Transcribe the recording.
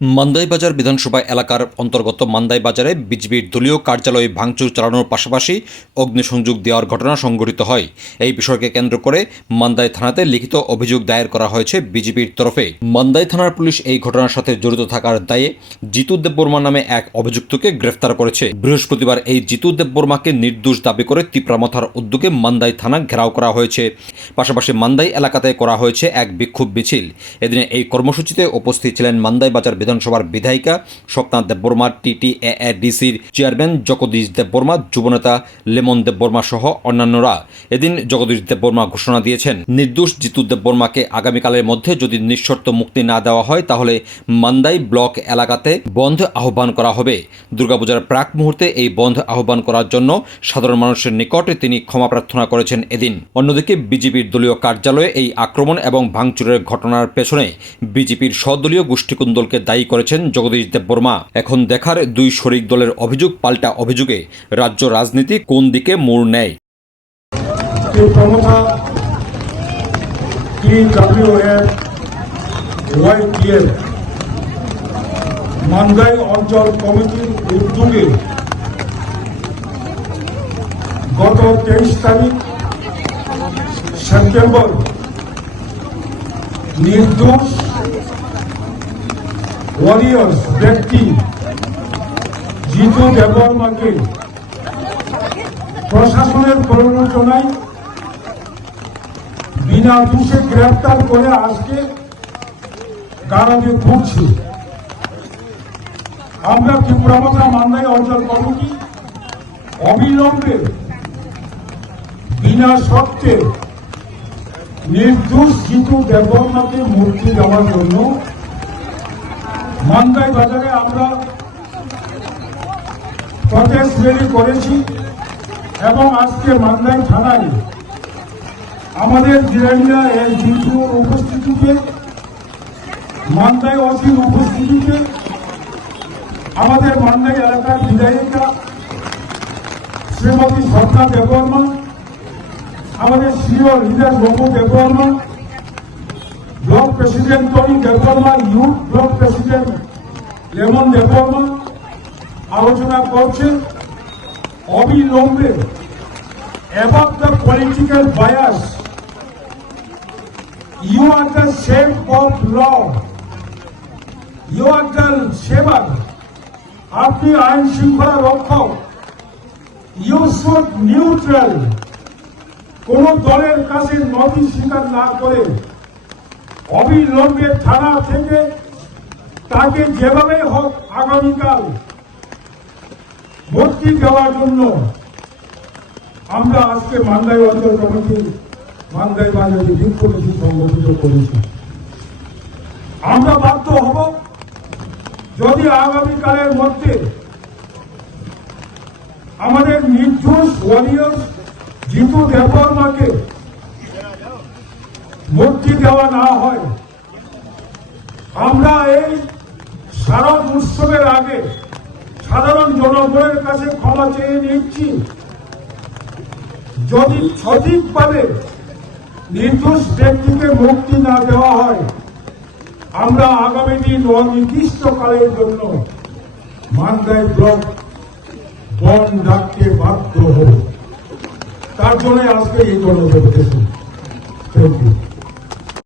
মান্দাইবাজার বিধানসভা এলাকার অন্তর্গত মান্দাইবাজারে বিজেপির দলীয় কার্যালয়ে ভাঙচুর চালানোর পাশাপাশি অগ্নিসংযোগ দেওয়ার ঘটনা সংঘটিত হয়। এই বিষয়কে কেন্দ্র করে মান্দাই থানাতে লিখিত অভিযোগ দায়ের করা হয়েছে বিজেপির তরফে। মান্দাই থানার পুলিশ এই ঘটনার সাথে জড়িত থাকার দায়ে জিতু দেববর্মা নামে এক অভিযুক্তকে গ্রেফতার করেছে। বৃহস্পতিবার এই জিতু দেববর্মাকে নির্দোষ দাবি করে তিপ্রামথার উদ্যোগে মান্দাই থানা ঘেরাও করা হয়েছে। পাশাপাশি মান্দাই এলাকাতে করা হয়েছে এক বিক্ষোভ মিছিল। এদিনে এই কর্মসূচিতে উপস্থিত ছিলেন মান্দাই বাজার বিধানসভার বিধায়িকা স্বপ্না দেববর্মা টিটি এডিসির চেয়ারম্যান জগদীশ দেববর্মা, যুবনেতা লেমন দেববর্মা সহ অন্যান্যরা। এদিন জগদীশ দেববর্মা ঘোষণা দিয়েছেন, নির্দোষ জিতু দেববর্মাকে আগামীকালের মধ্যে যদি নিঃশর্ত মুক্তি না দেওয়া হয়, তাহলে মান্দাই ব্লক এলাকাতে বন্ধ আহ্বান করা হবে। দুর্গাপূজার প্রাক মুহূর্তে এই বন্ধ আহ্বান করার জন্য সাধারণ মানুষের নিকটে তিনি ক্ষমা প্রার্থনা করেছেন এদিন। অন্যদিকে বিজেপির দলীয় কার্যালয়ে এই আক্রমণ এবং ভাঙচুরের ঘটনার পেছনে বিজেপির স্বদলীয় গোষ্ঠীকুন্দলকে দায়ী করেছেন জগদীশ দেববর্মা এখন দেখার দুই শরিক দলের অভিযোগ, পাল্টা অভিযোগে রাজ্য রাজনীতি কোন দিকে মোড় নেয়? মান্দাই অঞ্চল কমিটির উদ্যোগে গত তেইশ তারিখ সেপ্টেম্বর। নির্দোষ ওয়ারিয়র্স ব্যক্তি জিতু দেববর্মাকে প্রশাসনের প্ররোচনায় বিনা দোষে গ্রেপ্তার করে আজকে কারাগে ঘুরছি। আমরা ত্রিপুরামথা মান্দাই অঞ্চল কমিটি অবিলম্বে বিনা শর্তে নির্দোষ জিতু দেববর্মাকে মূর্তি দেওয়ার জন্য মান্দাই বাজারে আমরা প্রটেস্ট রেলি করেছি এবং আজকে মান্দাই থানায় আমাদের জিরানিয়া এর জিতুর উপস্থিতিতে, মান্দাই অসির উপস্থিতিতে, আমাদের মান্দাই এলাকার বিধায়িকা শ্রীমতী স্বপ্না দেববর্মা আমাদের CO leader Babu Debbarma block president Tony Debbarma youth block president Lemon Debbarma আলোচনা করছেন অবিলম্বে above the political bias, you are the shape of law. You are the saver. আপনি আইন শৃঙ্খলা রক্ষক ইউ শুড নিউট্রাল কোন দলের কাছে নথি স্বীকার না করে অবিলম্বে থানা থেকে তাকে যেভাবে হোক আগামীকাল ভর্তি দেওয়ার জন্য আমরা আজকে মান্দাই অঞ্চল কমিটি, মান্দাই বাজারে মিছিল সংগঠিত করেছি। আমরা বাধ্য হব যদি আগামীকালের মধ্যে আমাদের নির্দোষ ওয়ারিয়র্স জিতু দেববর্মাকে মুক্তি দেওয়া না হয়। আমরা এই শারদ উৎসবের আগে সাধারণ জনগণের কাছে ক্ষমা চেয়ে নিচ্ছি। যদি সঠিকভাবে নির্দোষ ব্যক্তিকে মুক্তি না দেওয়া হয়, আমরা আগামী দিন অনির্দিষ্টকালের জন্য মান্দাই ব্লক বন ডাকতে বাধ্য হব। তার জন্য আজকে এই জন্য থ্যাংক ইউ